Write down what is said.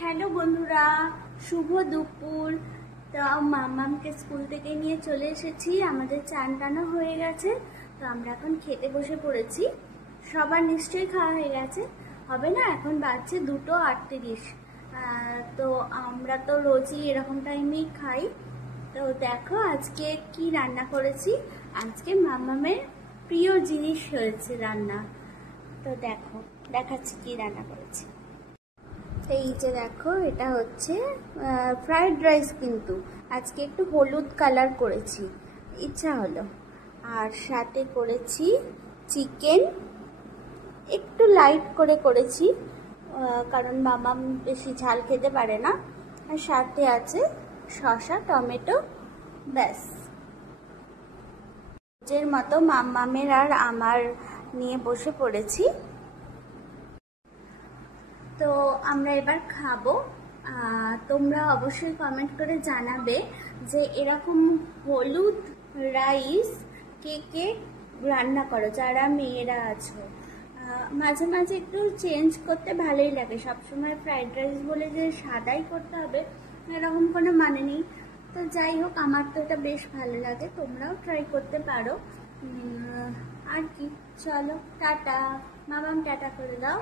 Hello বন্ধুরা, শুভ দুপুর। তো মামামকে স্কুল থেকে নিয়ে চলে এসেছি, আমাদের চান টানা হয়ে গেছে। তো আমরা এখন খেতে বসে পড়েছি। সবার নিশ্চয়ই খাওয়া হয়ে গেছে, হবে না? এখন বাজছে 2:38। তো আমরা তো রোজই এরকম টাইমেই খাই। তো দেখো আজকে কি রান্না করেছি। আজকে মামামের প্রিয় জিনিস হয়েছে রান্না। তো দেখো, দেখাচ্ছি কি রান্না করেছি। এই যে দেখো, এটা হচ্ছে ফ্রাইড রাইস, কিন্তু আজকে একটু হলুদ কালার করেছি, ইচ্ছা হলো। আর সাথে করেছি চিকেন, একটু লাইট করে করেছি কারণ মামাম বেশি ঝাল খেতে পারে না। আর সাথে আছে শসা, টমেটো, ব্যাস। রোজের মতো মামামের আর আমার নিয়ে বসে পড়েছি। তো আমরা এবার খাবো। তোমরা অবশ্যই কমেন্ট করে জানাবে যে এরকম হলুদ রাইস কে কে রান্না করো, যারা মেয়েরা আছো। মাঝে মাঝে একটু চেঞ্জ করতে ভালোই লাগে, সবসময় ফ্রাইড রাইস বলে যে সাদাই করতে হবে এরকম কোনো মানে নেই। তো যাই হোক, আমার তো এটা বেশ ভালো লাগে, তোমরাও ট্রাই করতে পারো। আর কি, চলো টাটা। মামাম টাটা করে দাও।